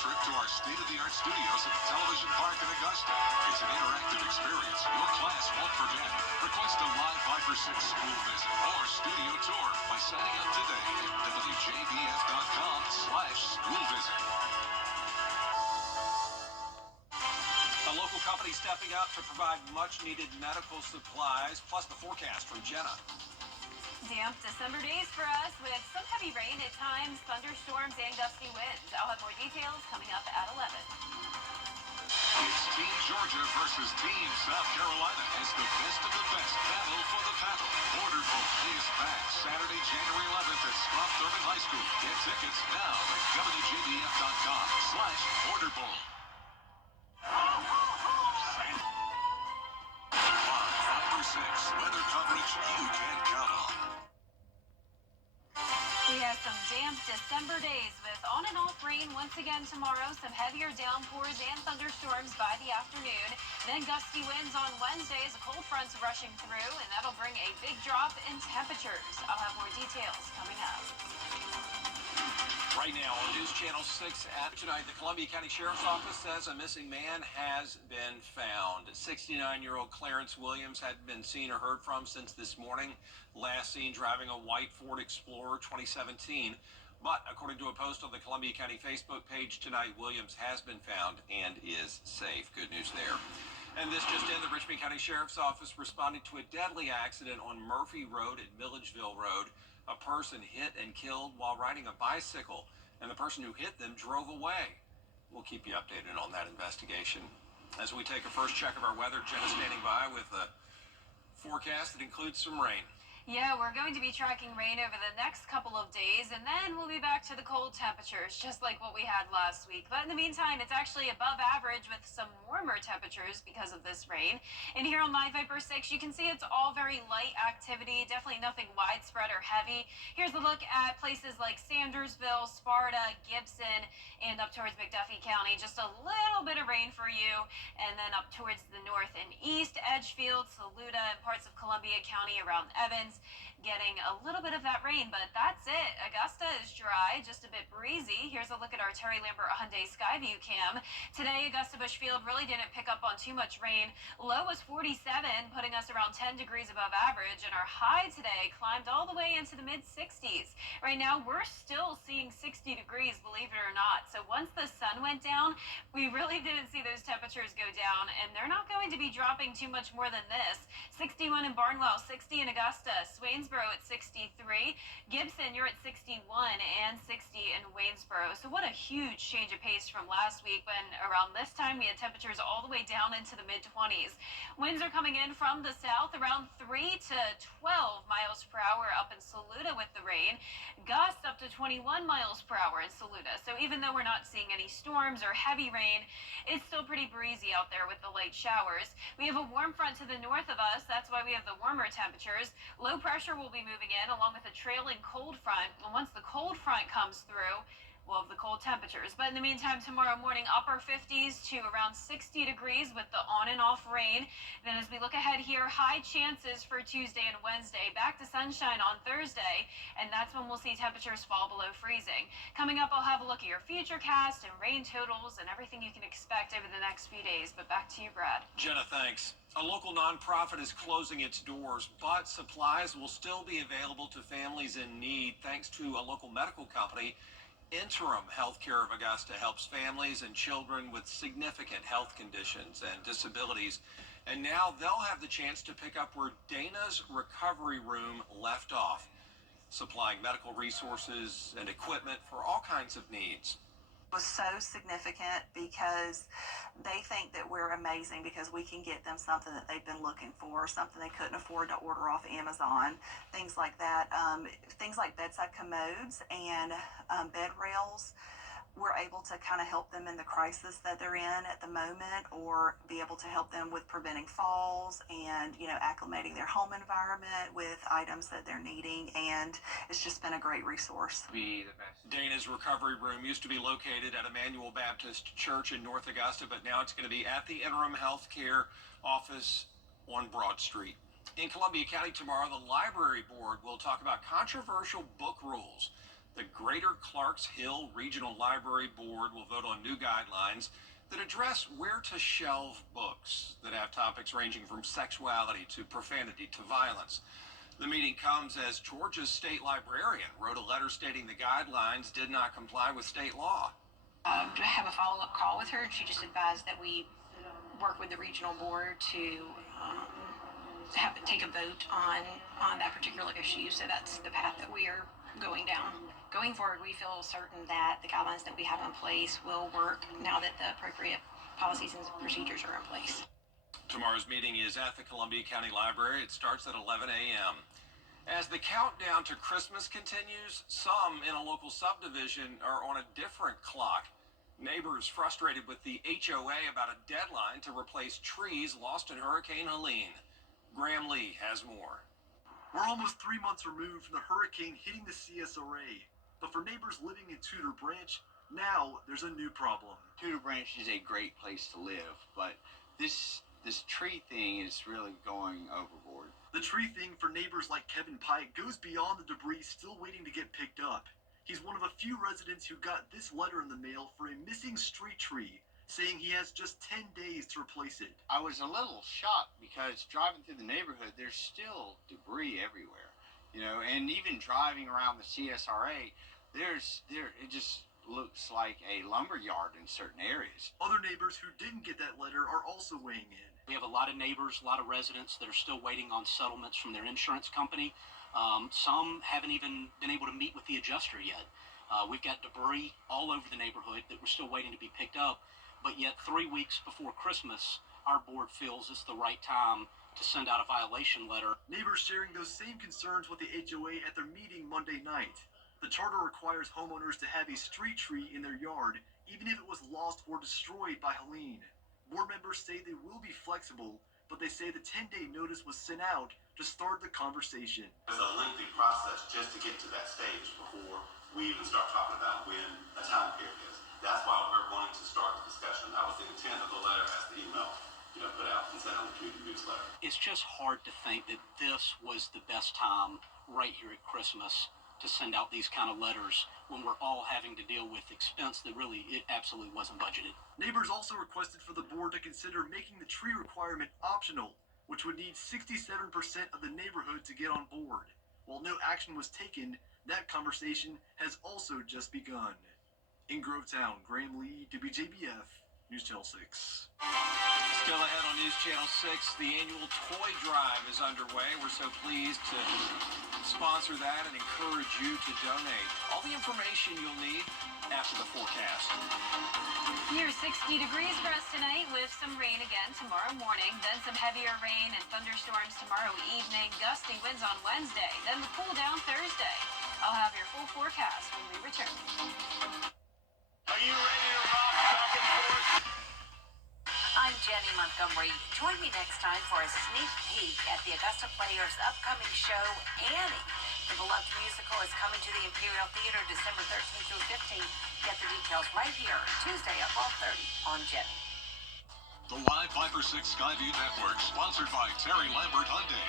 trip to our state-of-the-art studios at the Television Park in Augusta. It's an interactive experience your class won't forget. Request a live 5 for 6 school visit or studio tour by signing up today at WJBF.com/school visit. A local company stepping up to provide much-needed medical supplies, plus the forecast from Jenna. Damp December days for us with some heavy rain at times, thunderstorms, and gusty winds. I'll have more details coming up at 11. It's Team Georgia versus Team South Carolina as the best of the best battle for the paddle. Border Bowl is back Saturday, January 11th at Scott Thurman High School. Get tickets now at WJBF.com/Border Bowl. 5 for 6 weather coverage you can count on. We have some damp December days with on and off rain once again tomorrow, some heavier downpours and thunderstorms by the afternoon, then gusty winds on Wednesday as a cold front's rushing through, and that'll bring a big drop in temperatures. I'll have more details coming up. Right now on News Channel 6 at tonight, the Columbia County Sheriff's Office says a missing man has been found. 69-year-old Clarence Williams hadn't been seen or heard from since this morning. Last seen driving a white Ford Explorer 2017. But according to a post on the Columbia County Facebook page tonight, Williams has been found and is safe. Good news there. And this just in, the Richmond County Sheriff's Office responded to a deadly accident on Murphy Road at Milledgeville Road. A person hit and killed while riding a bicycle, and the person who hit them drove away. We'll keep you updated on that investigation. As we take a first check of our weather, Jenna standing by with a forecast that includes some rain. Yeah, we're going to be tracking rain over the next couple of days, and then we'll be back to the cold temperatures, just like what we had last week. But in the meantime, it's actually above average with some warmer temperatures because of this rain. And here on Live Viper 6, you can see it's all very light activity, definitely nothing widespread or heavy. Here's a look at places like Sandersville, Sparta, Gibson, and up towards McDuffie County. Just a little bit of rain for you. And then up towards the north and east, Edgefield, Saluda, and parts of Columbia County around Evans, getting a little bit of that rain, but that's it. Augusta is dry, just a bit breezy. Here's a look at our Terry Lambert Hyundai Skyview cam. Today, Augusta Bushfield really didn't pick up on too much rain. Low was 47, putting us around 10 degrees above average, and our high today climbed all the way into the mid-60s. Right now, we're still seeing 60 degrees, believe it or not. So once the sun went down, we really didn't see those temperatures go down, and they're not going to be dropping too much more than this. 61 in Barnwell, 60 in Augusta, Swainsboro at 63, Gibson, you're at 61, and 60 in Waynesboro. So what a huge change of pace from last week when around this time we had temperatures all the way down into the mid-20s. Winds are coming in from the south around 3 to 12 miles per hour up in Saluda with the rain. Gusts up to 21 miles per hour in Saluda. So even though we're not seeing any storms or heavy rain, it's still pretty breezy out there with the light showers. We have a warm front to the north of us. That's why we have the warmer temperatures. Low pressure will be moving in along with a trailing cold front. And once the cold front comes through, we'll have the cold temperatures. But in the meantime, tomorrow morning, upper 50s to around 60 degrees with the on and off rain. Then as we look ahead here, high chances for Tuesday and Wednesday. Back to sunshine on Thursday, and that's when we'll see temperatures fall below freezing. Coming up, I'll have a look at your futurecast and rain totals and everything you can expect over the next few days. But back to you, Brad. Jenna, thanks. A local nonprofit is closing its doors, but supplies will still be available to families in need thanks to a local medical company. Interim Healthcare of Augusta helps families and children with significant health conditions and disabilities. And now they'll have the chance to pick up where Dana's recovery room left off, supplying medical resources and equipment for all kinds of needs. Was so significant because they think that we're amazing because we can get them something that they've been looking for, something they couldn't afford to order off Amazon, things like that. Things like bedside commodes and bed rails. We're able to kind of help them in the crisis that they're in at the moment, or be able to help them with preventing falls and, acclimating their home environment with items that they're needing. And it's just been a great resource. Dana's recovery room used to be located at Emmanuel Baptist Church in North Augusta, but now it's going to be at the Interim Healthcare office on Broad Street. In Columbia County tomorrow, the library board will talk about controversial book rules. The Greater Clarksville Regional Library Board will vote on new guidelines that address where to shelve books that have topics ranging from sexuality to profanity to violence. The meeting comes as Georgia's state librarian wrote a letter stating the guidelines did not comply with state law. To have a follow-up call with her. She just advised that we work with the regional board to take a vote on that particular issue. So that's the path that we are going down. Going forward, we feel certain that the guidelines that we have in place will work now that the appropriate policies and procedures are in place. Tomorrow's meeting is at the Columbia County Library. It starts at 11 a.m. As the countdown to Christmas continues, some in a local subdivision are on a different clock. Neighbors frustrated with the HOA about a deadline to replace trees lost in Hurricane Helene. Graham Lee has more. We're almost 3 months removed from the hurricane hitting the CSRA, but for neighbors living in Tudor Branch, now there's a new problem. Tudor Branch is a great place to live, but this tree thing is really going overboard. The tree thing for neighbors like Kevin Pike goes beyond the debris still waiting to get picked up. He's one of a few residents who got this letter in the mail for a missing street tree, saying he has just 10 days to replace it. I was a little shocked because driving through the neighborhood, there's still debris everywhere, and even driving around the CSRA, it just looks like a lumber yard in certain areas. Other neighbors who didn't get that letter are also weighing in. We have a lot of neighbors, a lot of residents that are still waiting on settlements from their insurance company. Some haven't even been able to meet with the adjuster yet. We've got debris all over the neighborhood that we're still waiting to be picked up. But yet 3 weeks before Christmas, our board feels it's the right time to send out a violation letter. Neighbors sharing those same concerns with the HOA at their meeting Monday night. The charter requires homeowners to have a street tree in their yard, even if it was lost or destroyed by Helene. Board members say they will be flexible, but they say the 10-day notice was sent out to start the conversation. It's a lengthy process just to get to that stage before we even start talking about when a time period is. That's why we're wanting to start the discussion. That was the intent of the letter as the email put out and sent on the community newsletter. It's just hard to think that this was the best time right here at Christmas to send out these kind of letters when we're all having to deal with expense that really it absolutely wasn't budgeted. Neighbors also requested for the board to consider making the tree requirement optional, which would need 67% of the neighborhood to get on board. While no action was taken, that conversation has also just begun. In Grovetown, Graham Lee, WJBF, News Channel 6. Still ahead on News Channel 6, the annual toy drive is underway. We're so pleased to sponsor that and encourage you to donate. All the information you'll need after the forecast. Near 60 degrees for us tonight with some rain again tomorrow morning, then some heavier rain and thunderstorms tomorrow evening, gusty winds on Wednesday, then the cool down Thursday. I'll have your full forecast when we return. Are you ready to rock back and forth? I'm Jenny Montgomery. Join me next time for a sneak peek at the Augusta Players' upcoming show, Annie. The beloved musical is coming to the Imperial Theater December 13th through 15th. Get the details right here, Tuesday at 12:30 on Jenny. The live Viper 6 Skyview Network, sponsored by Terry Lambert Hyundai.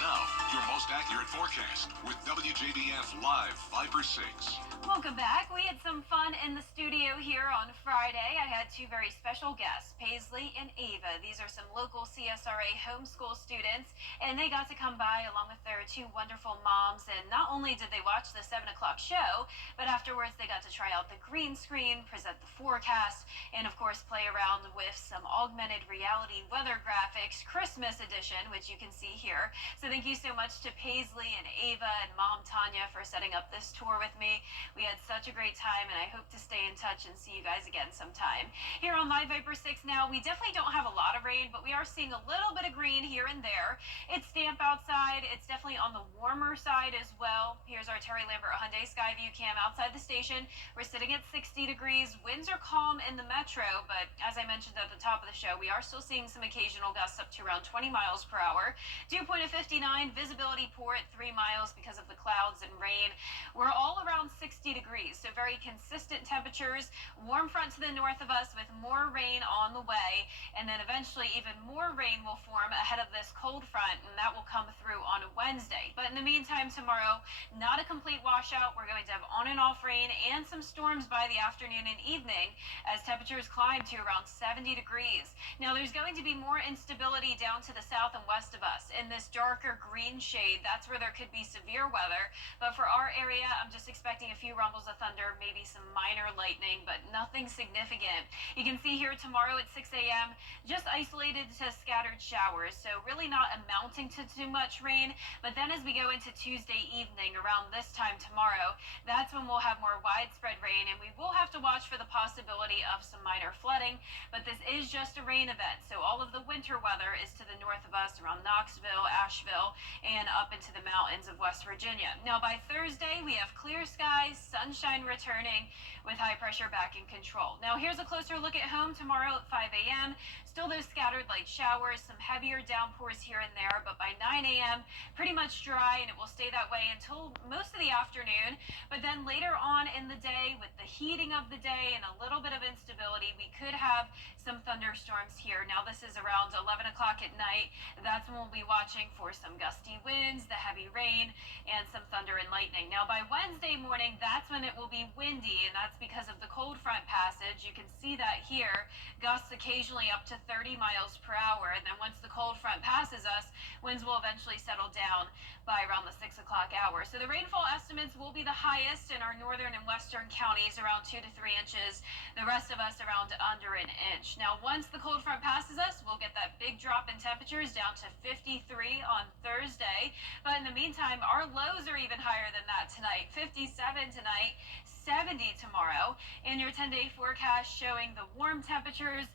Now, your most accurate forecast with WJBF Live Viper 6. Welcome back. We had some fun in the studio here on Friday. I had two very special guests, Paisley and Ava. These are some local CSRA homeschool students, and they got to come by along with their two wonderful moms. And not only did they watch the 7 o'clock show, but afterwards they got to try out the green screen, present the forecast, and of course play around with some augmented reality weather graphics, Christmas edition, which you can see here. So thank you so much to Paisley and Ava and Mom Tanya for setting up this tour with me. We had such a great time, and I hope to stay in touch and see you guys again sometime. Here on Live Viper 6 now, we definitely don't have a lot of rain, but we are seeing a little bit of green here and there. It's damp outside. It's definitely on the warmer side as well. Here's our Terry Lambert Hyundai Skyview cam outside the station. We're sitting at 60 degrees. Winds are calm in the metro, but as I mentioned at the top of the show, we are still seeing some occasional gusts up to around 20 miles per hour. Dew point of 59, visibility slightly poor at 3 miles because of the clouds and rain. We're all around 60 degrees, so very consistent temperatures. Warm front to the north of us with more rain on the way, and then eventually even more rain will form ahead of this cold front, and that will come through on Wednesday. But in the meantime, tomorrow, not a complete washout. We're going to have on and off rain and some storms by the afternoon and evening as temperatures climb to around 70 degrees. Now, there's going to be more instability down to the south and west of us in this darker green shade. That's where there could be severe weather. But for our area, I'm just expecting a few rumbles of thunder, maybe some minor lightning, but nothing significant. You can see here tomorrow at 6 a.m., just isolated to scattered showers. So really not amounting to too much rain. But then as we go into Tuesday evening around this time tomorrow, that's when we'll have more widespread rain, and we will have to watch for the possibility of some minor flooding. But this is just a rain event. So all of the winter weather is to the north of us around Knoxville, Asheville, and up into the mountains of West Virginia. Now by Thursday, we have clear skies, sunshine returning with high pressure back in control. Now here's a closer look at home tomorrow at 5 a.m. Still those scattered light showers, some heavier downpours here and there, but by 9 a.m., pretty much dry, and it will stay that way until most of the afternoon. But then later on in the day, with the heating of the day and a little bit of instability, we could have some thunderstorms here. Now this is around 11 o'clock at night. That's when we'll be watching for some gusty winds, the heavy rain, and some thunder and lightning. Now by Wednesday morning, that's when it will be windy, and that's because of the cold front passage. You can see that here, gusts occasionally up to 30 miles per hour. And then once the cold front passes us, winds will eventually settle down by around the 6 o'clock hour. So the rainfall estimates will be the highest in our northern and western counties, around 2 to 3 inches. The rest of us around under an inch. Now, once the cold front passes us, we'll get that big drop in temperatures down to 53 on Thursday. But in the meantime, our lows are even higher than that tonight. 57 tonight, 70 tomorrow. And your 10-day forecast showing the warm temperatures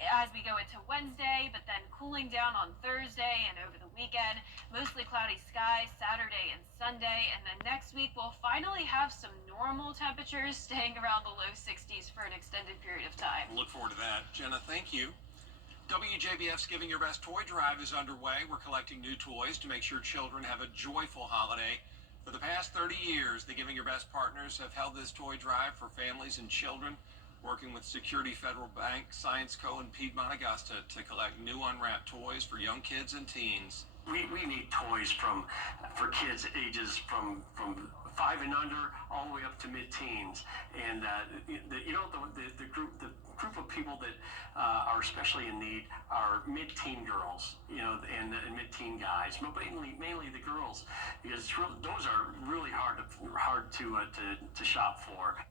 as we go into Wednesday, but then cooling down on Thursday and over the weekend. Mostly cloudy skies Saturday and Sunday, and then next week we'll finally have some normal temperatures staying around the low 60s for an extended period of time. Look forward to that. Jenna, thank you. WJBF's Giving Your Best Toy Drive is underway. We're collecting new toys to make sure children have a joyful holiday. For the past 30 years, the Giving Your Best partners have held this toy drive for families and children, working with Security Federal Bank, Science Co., and Piedmont Augusta to collect new unwrapped toys for young kids and teens. We need toys for kids ages from 5 and under all the way up to mid-teens, and the group of people that are especially in need are mid-teen girls, and mid-teen guys, but mainly the girls, because those are really hard to shop for.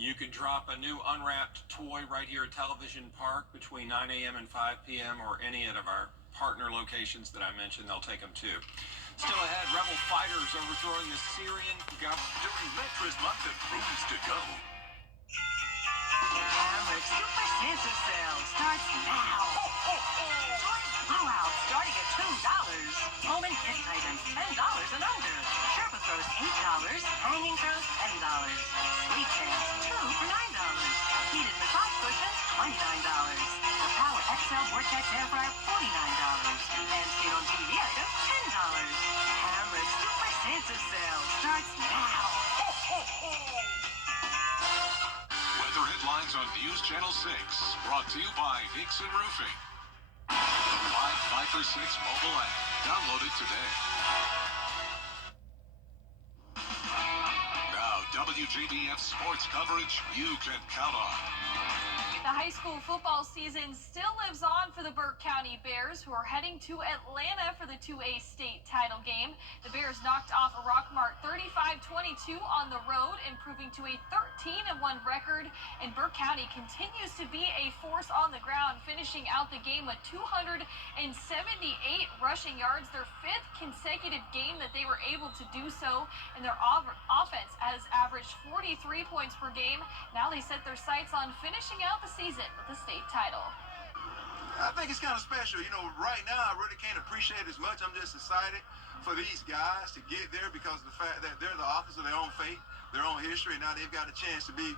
You can drop a new unwrapped toy right here at Television Park between 9 a.m. and 5 p.m. or any of our partner locations that I mentioned. They'll take them too. Still ahead, rebel fighters overthrowing the Syrian government. During Mattress Month at Rooms to Go. Hammer's Super Santa Sale starts now. Toys blowout starting at $2. Home and gift items $10 and under. Sherpa throws $8. Hanging throws $10. Sweet tails 2 for $9. Heated massage cushions $29. The Power XL Vortex Air Fryer $49. And seen on TV items $10. Hammer's Super Santa Sale starts now. Weather headlines on News Channel 6. Brought to you by Nixon Roofing. The live 5 for 6 mobile app. Download it today. Now, WJBF sports coverage you can count on. The high school football season still lives on for the Burke County Bears, who are heading to Atlanta for the 2A state title game. The Bears knocked off a Rockmart 35-22 on the road, improving to a 13-1 record. And Burke County continues to be a force on the ground, finishing out the game with 278 rushing yards, their 5th consecutive game that they were able to do so. And their offense has averaged 43 points per game. Now they set their sights on finishing out the season with the state title. I think it's kind of special. Right now I really can't appreciate as much. I'm just excited for these guys to get there because of the fact that they're the authors of their own fate. their own history, and now they've got a chance to be,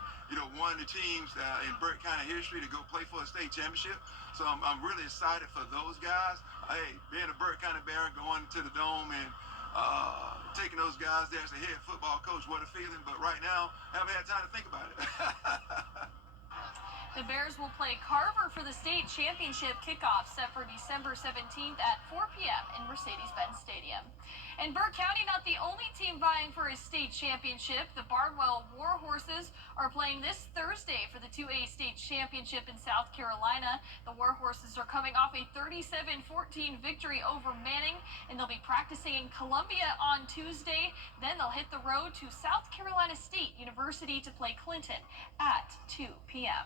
one of the teams in Burke County history to go play for a state championship. So I'm really excited for those guys. Hey, being a Burke County Bear, going to the Dome and taking those guys there as a head football coach, what a feeling. But right now, I haven't had time to think about it. The Bears will play Carver for the state championship kickoff set for December 17th at 4 p.m. in Mercedes-Benz Stadium. And Burke County, not the only team vying for a state championship. The Bardwell War Horses are playing this Thursday for the 2A state championship in South Carolina. The War Horses are coming off a 37-14 victory over Manning, and they'll be practicing in Columbia on Tuesday. Then they'll hit the road to South Carolina State University to play Clinton at 2 p.m.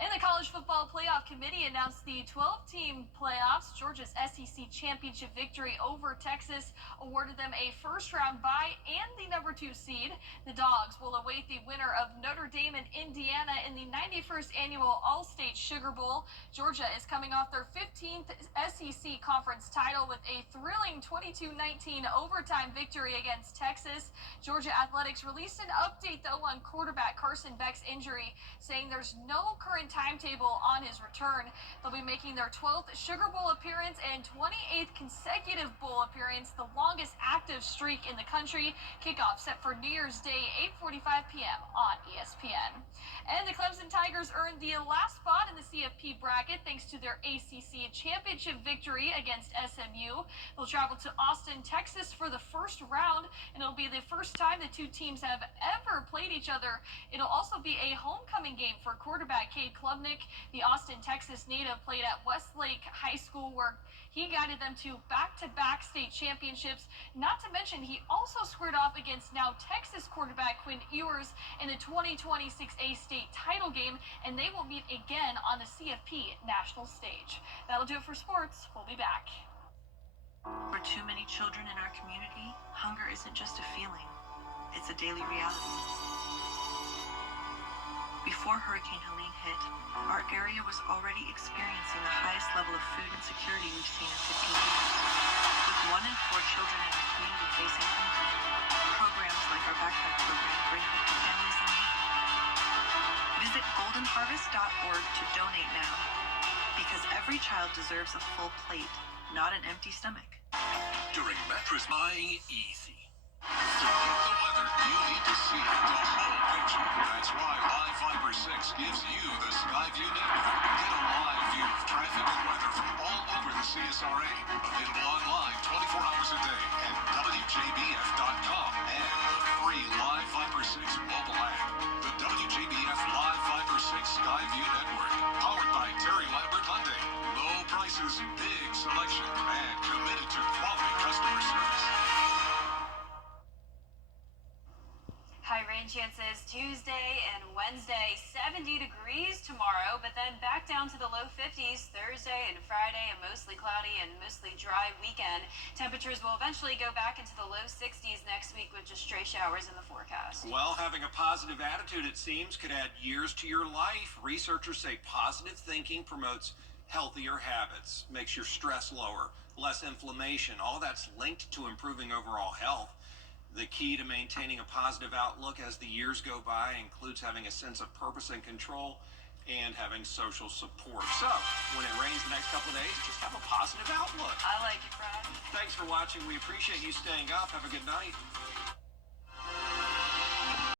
And the College Football Playoff Committee announced the 12-team playoffs. Georgia's SEC championship victory over Texas awarded them a first-round bye and the number 2 seed. The Dogs will await the winner of Notre Dame and Indiana in the 91st annual All-State Sugar Bowl. Georgia is coming off their 15th SEC conference title with a thrilling 22-19 overtime victory against Texas. Georgia Athletics released an update, though, on quarterback Carson Beck's injury, saying there's no current timetable on his return. They'll be making their 12th Sugar Bowl appearance and 28th consecutive bowl appearance, the longest active streak in the country. Kickoff set for New Year's Day, 8:45 p.m. on ESPN. And the Clemson Tigers earned the last spot in the CFP bracket thanks to their ACC championship victory against SMU. They'll travel to Austin, Texas for the first round, and it'll be the first time the two teams have ever played each other. It'll also be a homecoming game for quarterback Cade Klubnik. The Austin, Texas native played at Westlake High School, where he guided them to back-to-back state championships. Not to mention, he also squared off against now Texas quarterback Quinn Ewers in the 2026 A state title game, and they will meet again on the CFP national stage. That'll do it for sports. We'll be back. For too many children in our community, hunger isn't just a feeling, it's a daily reality. Before Hurricane Helene hit, our area was already experiencing the highest level of food insecurity we've seen in 15 years. With 1 in 4 children in our community facing hunger, programs like our backpack program bring hope to families in need. Visit goldenharvest.org to donate now, because every child deserves a full plate, not an empty stomach. During mattress buying easy. To get the weather, you need to see the whole picture. That's why Live Fiber 6 gives you the Skyview network. Get a live view of traffic and weather from all over the CSRA. Available online 24 hours a day at WJBF.com and the free Live Fiber 6 mobile app. The WJBF Live Fiber 6 Skyview network. Powered by Terry Lambert Hyundai. Low prices, big selection, and committed to quality customer service. High rain chances Tuesday and Wednesday, 70 degrees tomorrow, but then back down to the low 50s Thursday and Friday, a mostly cloudy and mostly dry weekend. Temperatures will eventually go back into the low 60s next week with just stray showers in the forecast. Well, having a positive attitude, it seems, could add years to your life. Researchers say positive thinking promotes healthier habits, makes your stress lower, less inflammation. All that's linked to improving overall health. The key to maintaining a positive outlook as the years go by includes having a sense of purpose and control and having social support. So, when it rains the next couple of days, just have a positive outlook. I like it, Brad. Thanks for watching. We appreciate you staying up. Have a good night.